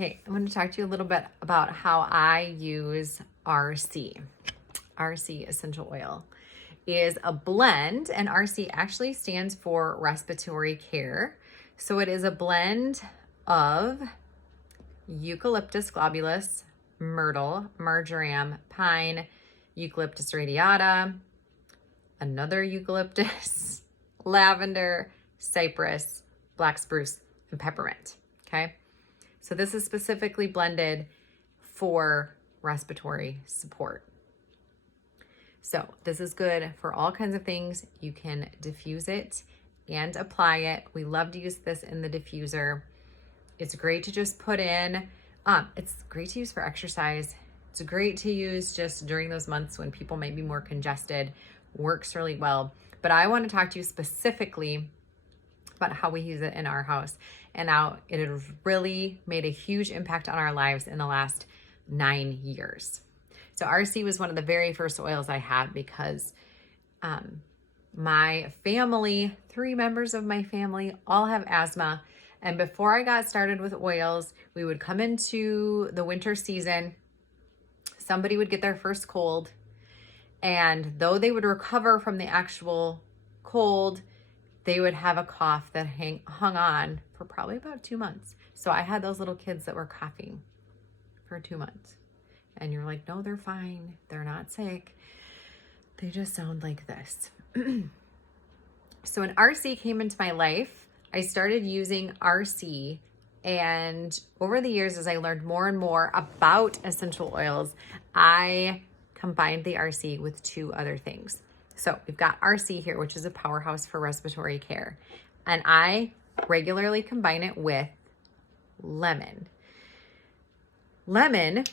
Hey, I'm going to talk to you a little bit about how I use RC. RC essential oil is a blend, and RC actually stands for Respiratory Care. So it is a blend of eucalyptus globulus, myrtle, marjoram, pine, eucalyptus radiata, another eucalyptus, lavender, cypress, black spruce, and peppermint. Okay. So this is specifically blended for respiratory support. So this is good for all kinds of things. You can diffuse it and apply it. We love to use this in the diffuser. It's great to just put in. It's great to use for exercise. It's great to use just during those months when people might be more congested. Works really well. But I want to talk to you specifically about how we use it in our house and how it has really made a huge impact on our lives in the last 9 years. So RC was one of the very first oils I had because my family, 3 members of my family, all have asthma. And before I got started with oils, we would come into the winter season, somebody would get their first cold, and though they would recover from the actual cold, they would have a cough that hung on for probably about 2 months. So I had those little kids that were coughing for 2 months. And you're like, no, they're fine. They're not sick. They just sound like this. So when RC came into my life, I started using RC. And over the years, as I learned more and more about essential oils, I combined the RC with 2 other things. So we've got RC here, which is a powerhouse for respiratory care. And I regularly combine it with lemon. Lemon,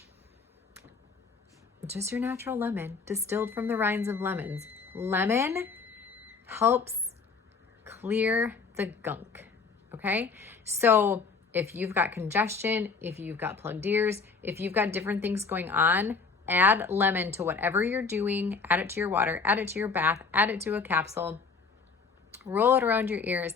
just your natural lemon, distilled from the rinds of lemons. Lemon helps clear the gunk, okay? So if you've got congestion, if you've got plugged ears, if you've got different things going on, add lemon to whatever you're doing, add it to your water, add it to your bath, add it to a capsule, roll it around your ears.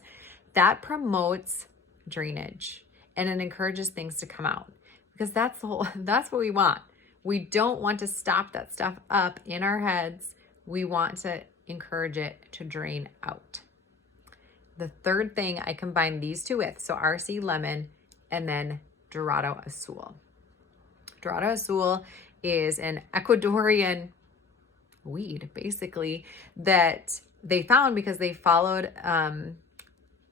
That promotes drainage and it encourages things to come out because that's what we want. We don't want to stop that stuff up in our heads. We want to encourage it to drain out. The third thing I combine these 2 with, so RC lemon and then Dorado Azul. Dorado Azul is an Ecuadorian weed, basically, that they found because they followed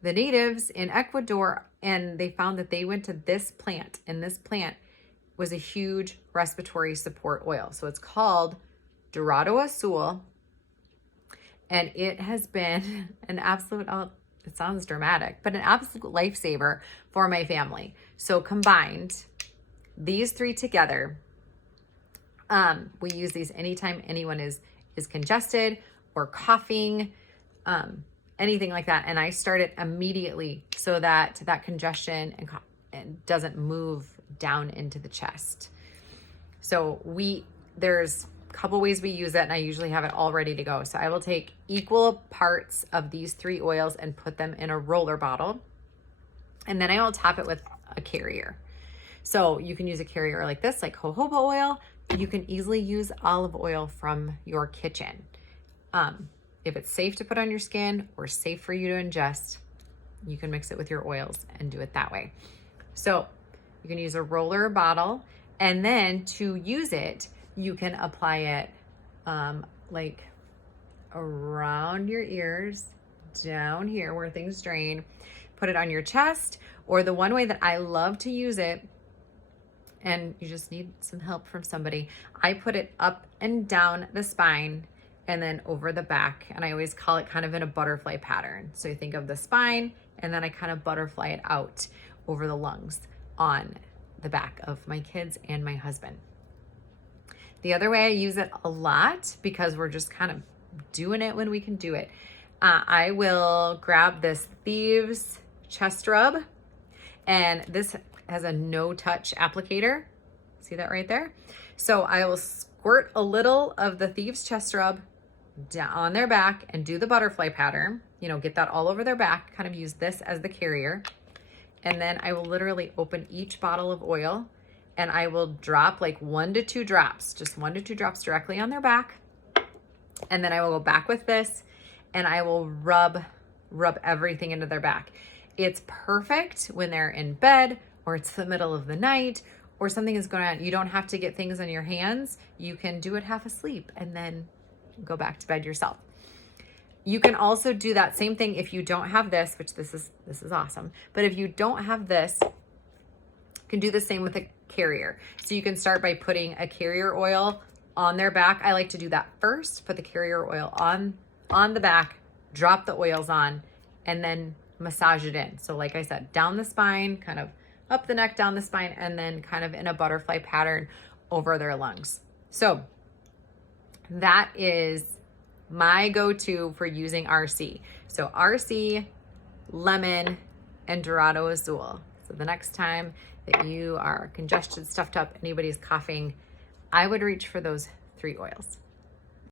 the natives in Ecuador, and they found that they went to this plant, and this plant was a huge respiratory support oil. So it's called Dorado Azul, and it has been an absolute, it sounds dramatic, but an absolute lifesaver for my family. So combined, these 3 together, we use these anytime anyone is congested or coughing, anything like that. And I start it immediately so that congestion and doesn't move down into the chest. So there's a couple ways we use it, and I usually have it all ready to go. So I will take equal parts of these 3 oils and put them in a roller bottle. And then I will top it with a carrier. So you can use a carrier like this, like jojoba oil. You can easily use olive oil from your kitchen. If it's safe to put on your skin or safe for you to ingest, you can mix it with your oils and do it that way. So you can use a roller bottle, and then to use it, you can apply it like around your ears, down here where things drain. Put it on your chest, or the one way that I love to use it, and you just need some help from somebody, I put it up and down the spine and then over the back. And I always call it kind of in a butterfly pattern. So you think of the spine, and then I kind of butterfly it out over the lungs on the back of my kids and my husband. The other way I use it a lot, because we're just kind of doing it when we can do it, I will grab this Thieves chest rub, and this has a no-touch applicator. See that right there? So I will squirt a little of the Thieves chest rub down on their back and do the butterfly pattern, get that all over their back, kind of use this as the carrier. And then I will literally open each bottle of oil and I will drop like 1 to 2 drops, just 1 to 2 drops directly on their back. And then I will go back with this and I will rub everything into their back. It's perfect when they're in bed or it's the middle of the night or something is going on. You don't have to get things on your hands. You can do it half asleep and then go back to bed yourself. You can also do that same thing if you don't have this, which this is awesome. But if you don't have this, you can do the same with a carrier. So you can start by putting a carrier oil on their back. I like to do that first, put the carrier oil on the back, drop the oils on, and then massage it in. So like I said, down the spine, kind of up the neck, down the spine, and then kind of in a butterfly pattern over their lungs. So that is my go-to for using RC. So RC, Lemon, and Dorado Azul. So the next time that you are congested, stuffed up, anybody's coughing, I would reach for those 3 oils.